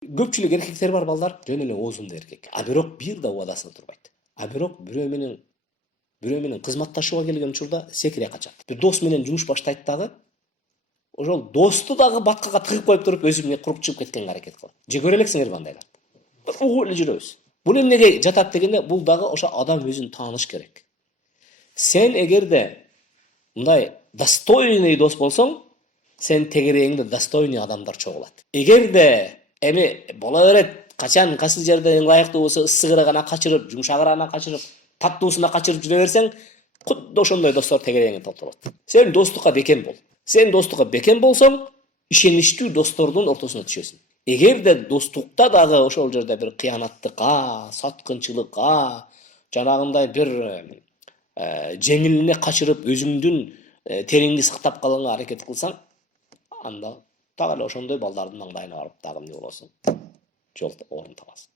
Көпчүлүк эркектер бар балдар, жөн эле оозунда эркек. А бирок бир да убадасына турбайт. А бирок бирөө менен кызматташууга келген учурда секире качат. Бир дос менен жумуш баштайт дагы, ошол досту дагы баткага тыгып коюп туруп өзү куруп чыгып кеткенге аракет кылат. Же көрө элексиңерби андайларды? Угуп эле жүрөбүз. Бул эмнеге жатат дегенде, бул дагы ошо адам өзүн тааныш керек. Сен эгерде мындай достойный дос болсоң, сен тегерегиңде достойный адамдар чогулат. Эгерде эми боло берет, качан кайсы жерде ыңгайлыктуу болсо ысыгырыгына качырып, жумшагырына качырып, таттуусуна качырып жүрө берсең, кудду ошондой достор тегерегиңе толтурот. Сен достукка бекем бол. Сен достукка бекем болсоң, ишеничтүү достордун ортосуна түшөсүң. Эгерде достукта дагы ошол жерде бир кыянаттыкка, саткынчылыкка, жанагындай бир жеңилине качырып өзүңдүн териңди сактап калганга аракет кылсаң, анда дагы эле ошондой балдардын маңдайына барып дагы эмне болосуң? Жол орун табасың.